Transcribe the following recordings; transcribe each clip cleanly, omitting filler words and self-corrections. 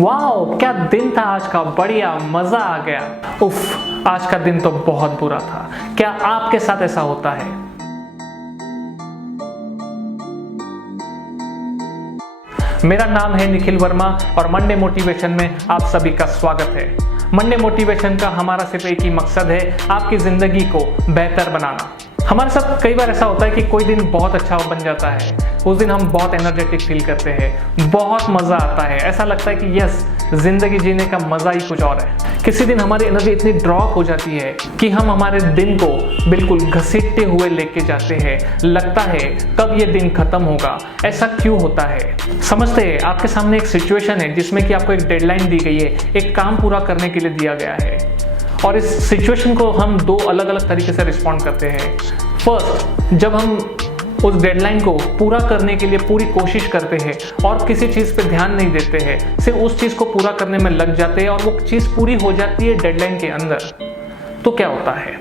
वाह, क्या दिन था आज का, बढ़िया, मजा आ गया। उफ, आज का दिन तो बहुत बुरा था। क्या आपके साथ ऐसा होता है? मेरा नाम है निखिल वर्मा और मंडे मोटिवेशन में आप सभी का स्वागत है। मंडे मोटिवेशन का हमारा सिर्फ एक ही मकसद है, आपकी जिंदगी को बेहतर बनाना। हमारे साथ कई बार ऐसा होता है कि कोई दिन बहुत अच्छा बन जाता है, उस दिन हम बहुत एनर्जेटिक फील करते हैं, बहुत मज़ा आता है, ऐसा लगता है कि यस, जिंदगी जीने का मज़ा ही कुछ और है। किसी दिन हमारी एनर्जी इतनी ड्रॉप हो जाती है कि हम हमारे दिन को बिल्कुल घसीटते हुए लेके जाते हैं, लगता है कब ये दिन खत्म होगा। ऐसा क्यों होता है? समझते हैं, आपके सामने एक सिचुएशन है जिसमें कि आपको एक डेडलाइन दी गई है, एक काम पूरा करने के लिए दिया गया है और इस सिचुएशन को हम दो अलग अलग तरीके से रिस्पॉन्ड करते हैं। फर्स्ट, जब हम उस डेडलाइन को पूरा करने के लिए पूरी कोशिश करते हैं और किसी चीज़ पे ध्यान नहीं देते हैं, सिर्फ उस चीज़ को पूरा करने में लग जाते हैं और वो चीज़ पूरी हो जाती है डेडलाइन के अंदर, तो क्या होता है?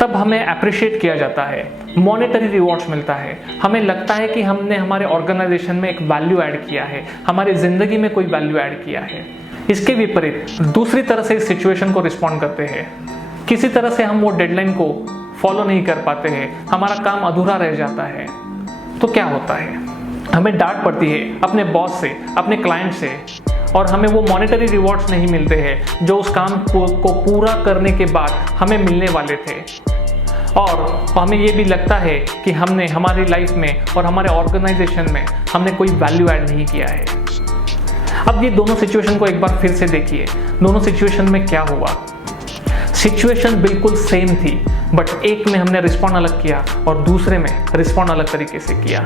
तब हमें अप्रिशिएट किया जाता है, मॉनेटरी रिवॉर्ड्स मिलता है, हमें लगता है कि हमने हमारे ऑर्गेनाइजेशन में एक वैल्यू ऐड किया है, हमारी ज़िंदगी में कोई वैल्यू ऐड किया है। इसके विपरीत दूसरी तरह से इस सिचुएशन को रिस्पॉन्ड करते हैं। किसी तरह से हम वो डेडलाइन को फॉलो नहीं कर पाते हैं, हमारा काम अधूरा रह जाता है, तो क्या होता है? हमें डांट पड़ती है अपने बॉस से, अपने क्लाइंट से, और हमें वो मॉनेटरी रिवॉर्ड्स नहीं मिलते हैं जो उस काम को पूरा करने के बाद हमें मिलने वाले थे। और हमें ये भी लगता है कि हमने हमारी लाइफ में और हमारे ऑर्गेनाइजेशन में हमने कोई वैल्यू ऐड नहीं किया है। अब ये दोनों सिचुएशन को एक बार फिर से देखिए, दोनों सिचुएशन में क्या हुआ। सिचुएशन बिल्कुल सेम थी, बट एक में हमने रिस्पॉन्ड अलग किया और दूसरे में रिस्पॉन्ड अलग तरीके से किया।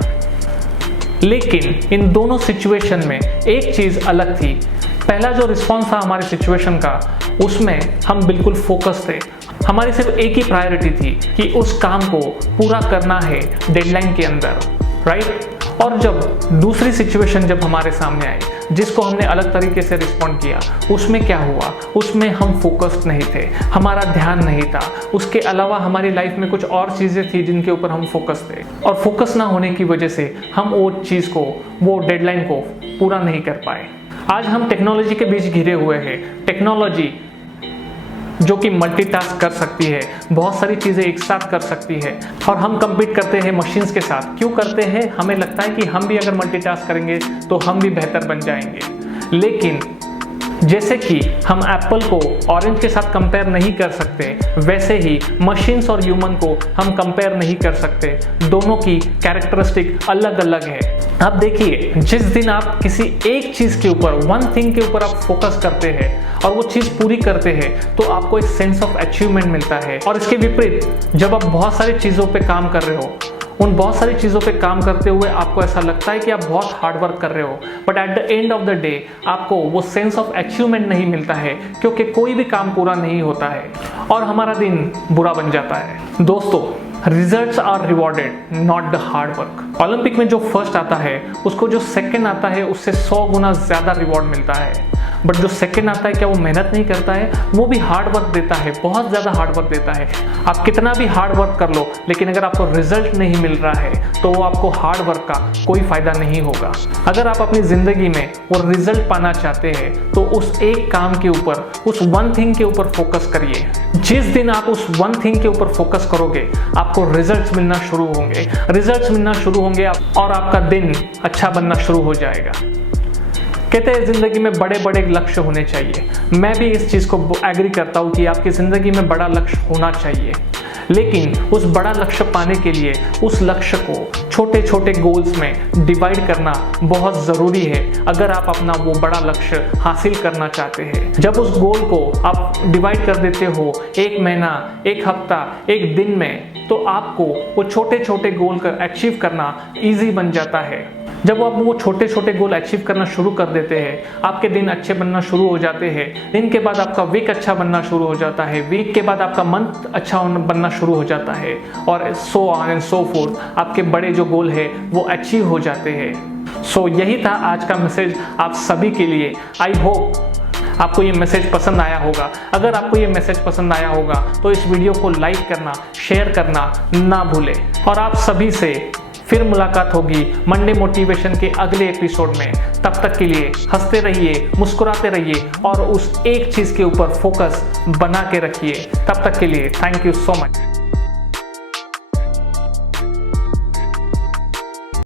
लेकिन इन दोनों सिचुएशन में एक चीज़ अलग थी। पहला जो रिस्पॉन्स था हमारे सिचुएशन का, उसमें हम बिल्कुल फोकस थे, हमारी सिर्फ एक ही प्रायोरिटी थी कि उस काम को पूरा करना है डेडलाइन के अंदर, राइट? और जब दूसरी सिचुएशन जब हमारे सामने आई, जिसको हमने अलग तरीके से रिस्पॉन्ड किया, उसमें क्या हुआ? उसमें हम फोकस्ड नहीं थे, हमारा ध्यान नहीं था, उसके अलावा हमारी लाइफ में कुछ और चीज़ें थी जिनके ऊपर हम फोकस थे, और फोकस ना होने की वजह से हम वो चीज़ को, वो डेडलाइन को पूरा नहीं कर पाए। आज हम टेक्नोलॉजी के बीच घिरे हुए हैं। टेक्नोलॉजी जो कि मल्टीटास्क कर सकती है, बहुत सारी चीज़ें एक साथ कर सकती है, और हम कम्पीट करते हैं मशीन्स के साथ। क्यों करते हैं? हमें लगता है कि हम भी अगर मल्टीटास्क करेंगे तो हम भी बेहतर बन जाएंगे। लेकिन जैसे कि हम एप्पल को ऑरेंज के साथ कंपेयर नहीं कर सकते, वैसे ही मशीन्स और ह्यूमन को हम कंपेयर नहीं कर सकते। दोनों की कैरेक्टरिस्टिक अलग अलग है। आप देखिए, जिस दिन आप किसी एक चीज़ के ऊपर, वन थिंग के ऊपर आप फोकस करते हैं और वो चीज़ पूरी करते हैं, तो आपको एक सेंस ऑफ अचीवमेंट मिलता है। और इसके विपरीत जब आप बहुत सारी चीज़ों पे काम कर रहे हो, उन बहुत सारी चीज़ों पे काम करते हुए आपको ऐसा लगता है कि आप बहुत हार्ड वर्क कर रहे हो, but at the end of the day आपको वो सेंस ऑफ अचीवमेंट नहीं मिलता है, क्योंकि कोई भी काम पूरा नहीं होता है और हमारा दिन बुरा बन जाता है। दोस्तों, results are rewarded, not the hard work. Olympic में जो फर्स्ट आता है, उसको जो सेकंड आता है उससे 100 गुना ज़्यादा रिवॉर्ड मिलता है। बट जो सेकंड आता है, क्या वो मेहनत नहीं करता है? वो भी हार्ड वर्क देता है, बहुत ज़्यादा हार्ड वर्क देता है। आप कितना भी हार्ड वर्क कर लो, लेकिन अगर आपको रिजल्ट नहीं मिल रहा है तो वो आपको हार्ड वर्क का कोई फ़ायदा नहीं होगा। अगर आप अपनी ज़िंदगी में वो रिजल्ट पाना चाहते हैं तो उस एक काम के ऊपर, उस वन थिंग के ऊपर फोकस करिए। जिस दिन आप उस वन थिंग के ऊपर फोकस करोगे, आपको रिजल्ट्स मिलना शुरू होंगे, रिजल्ट्स मिलना शुरू होंगे और आपका दिन अच्छा बनना शुरू हो जाएगा। कहते हैं ज़िंदगी में बड़े बड़े लक्ष्य होने चाहिए। मैं भी इस चीज़ को एग्री करता हूँ कि आपकी ज़िंदगी में बड़ा लक्ष्य होना चाहिए, लेकिन उस बड़ा लक्ष्य पाने के लिए उस लक्ष्य को छोटे छोटे गोल्स में डिवाइड करना बहुत ज़रूरी है, अगर आप अपना वो बड़ा लक्ष्य हासिल करना चाहते हैं। जब उस गोल को आप डिवाइड कर देते हो, एक महीना, एक हफ्ता, एक दिन में, तो आपको वो छोटे छोटे गोल का अचीव करना ईजी बन जाता है। जब आप वो छोटे छोटे गोल अचीव करना शुरू कर देते हैं, आपके दिन अच्छे बनना शुरू हो जाते हैं, दिन के बाद आपका वीक अच्छा बनना शुरू हो जाता है, वीक के बाद आपका मंथ अच्छा बनना शुरू हो जाता है, और so on and so fourth. आपके बड़े जो गोल है वो अचीव हो जाते हैं। सो यही था आज का मैसेज आप सभी के लिए। आई होप आपको ये मैसेज पसंद आया होगा। अगर आपको ये मैसेज पसंद आया होगा तो इस वीडियो को लाइक करना, शेयर करना ना भूलें, और आप सभी से फिर मुलाकात होगी मंडे मोटिवेशन के अगले एपिसोड में। तब तक के लिए हंसते रहिए, मुस्कुराते रहिए और उस एक चीज के ऊपर फोकस बना के रखिए। तब तक के लिए थैंक यू सो मच।